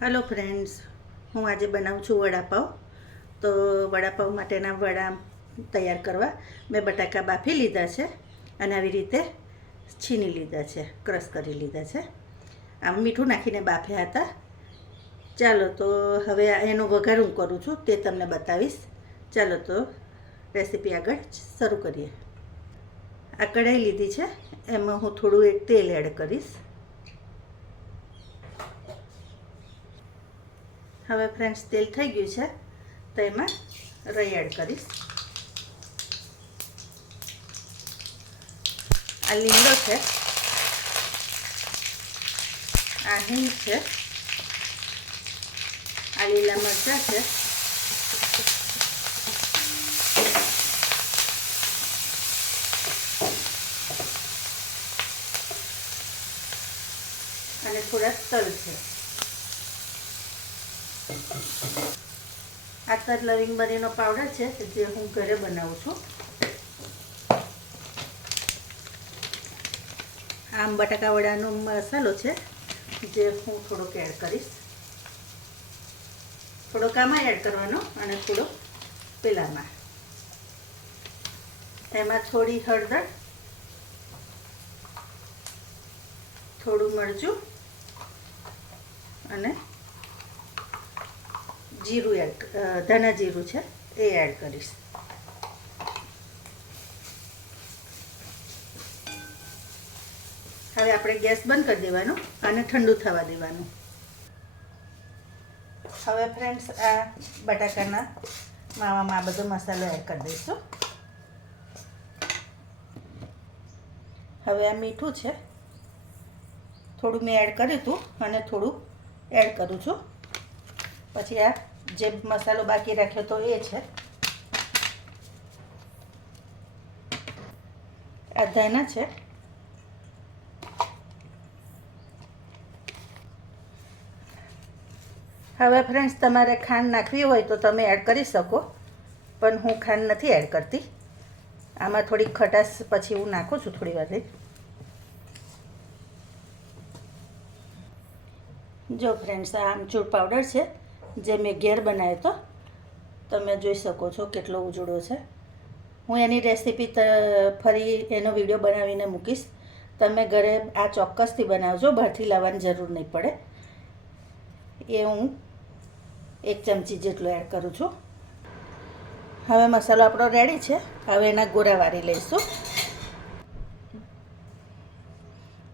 Hello friends, હું આજે બનાવું છું વડાપાવ. તો વડાપાવ માટેના વડા તૈયાર કરવા મેં બટાકા બાફી લીધા છે અને આવી રીતે છીની લીધા છે, ક્રશ કરી લીધા છે. આમ મીઠું નાખીને બાફ્યા હતા. ચાલો તો હવે એનો વઘાર હું કરું છું તે તમને બતાવીશ. ચાલો તો રેસીપી આગળ શરૂ કરીએ. આ કઢાઈ લીધી છે, એમાં હું થોડું એક તેલ એડ કરીશ. હવે ફ્રેન્ડ્સ તેલ થઈ ગયું છે તો એમાં રાઈ એડ કરીશ. આ લીમડો છે, આ હિંગ છે, આ લીલા મરચાં છે, અને થોડા તલ છે. આ તલ લવિંગ મરીનો પાવડર છે જે હું ઘરે બનાવું છું. આમ બટાકા વડાનો મસાલો છે જે હું થોડોક એડ કરીશ. થોડોક આમાં એડ કરવાનો અને થોડોક પેલામાં. એમાં થોડી હળદર, થોડું મરચું અને જીરું ધાણા જીરું છે એ એડ કરીશ. હવે આપણે ગેસ બંધ કરી દેવાનો અને ઠંડુ થવા દેવાનું. હવે ફ્રેન્ડ્સ આ બટાકાના માવામાં આ બધો મસાલો એડ કરી દઈશું. હવે આ મીઠું છે, થોડું મેં એડ કર્યું હતું અને થોડું એડ કરું છું. પછી આ જે મસાલો બાકી રાખ્યો તો એ છે. આ ધાણા છે. હવે ફ્રેન્ડ્સ તમારે ખાંડ નાખવી હોય તો તમે એડ કરી શકો, પણ હું ખાંડ નથી એડ કરતી. આમાં થોડી ખટાશ પછી હું નાખું છું થોડી વાર. જો ફ્રેન્ડ્સ, આ આમચૂર પાવડર છે જે મેં ઘેર બનાવ્યો હતો. તમે જોઈ શકો છો કેટલો ઉજળો છે. હું એની રેસીપી ફરી એનો વિડીયો બનાવીને મૂકીશ. તમે ઘરે આ ચોક્કસથી બનાવજો, બહારથી લાવવાની જરૂર નહીં પડે. એ હું 1 ચમચી જેટલો એડ કરું છું. હવે મસાલો આપણો રેડી છે. હવે એના ગોળા વાળી લઈશું.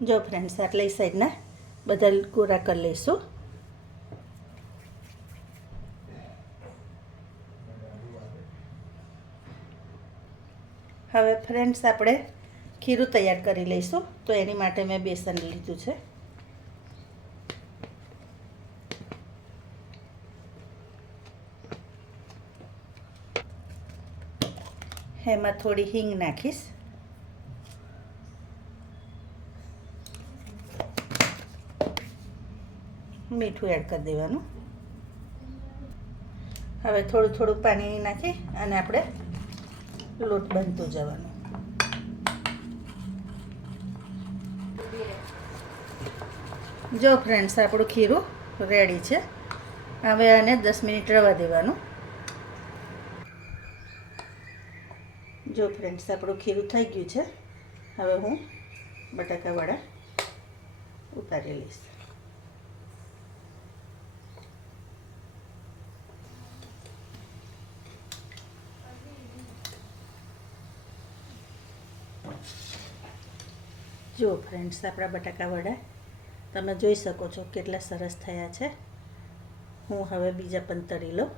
જો ફ્રેન્ડ્સ, આટલી સાઈડના બધા ગોળા કરી લઈશું. હવે ફ્રેન્ડ્સ આપણે ખીરું તૈયાર કરી લઈશું. તો એની માટે મેં બેસન લીધું છે. એમાં થોડી હિંગ નાખીશ. મીઠું એડ કરી દેવાનું. હવે થોડું થોડું પાણી નાખી અને આપણે લોટ બાંધતું જવાનું. જો ફ્રેન્ડ્સ, આપણું ખીરું રેડી છે. હવે આને 10 મિનિટ રવા દેવાનું. જો ફ્રેન્ડ્સ, આપણું ખીરું થઈ ગયું છે. હવે હું બટાકા વડા ઉતારી લઈશ. જો ફ્રેન્ડ્સ, આપણા બટાકા વડા તમે જોઈ શકો છો કેટલા સરસ થયા છે. હું હવે બીજા પણ તળી લઉં.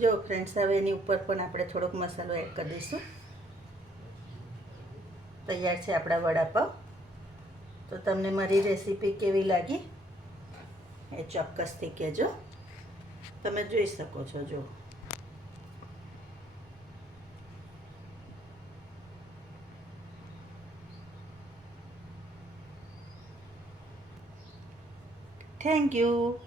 જો ફ્રેન્ડ્સ, હવે એની ઉપર પણ આપણે થોડોક મસાલો એડ કરી દઈશું. તૈયાર છે આપણા વડાપાવ. તો તમને મારી રેસીપી કેવી લાગી એ ચોક્કસથી કહેજો. તમે જોઈ શકો છો. જો થેન્ક યુ.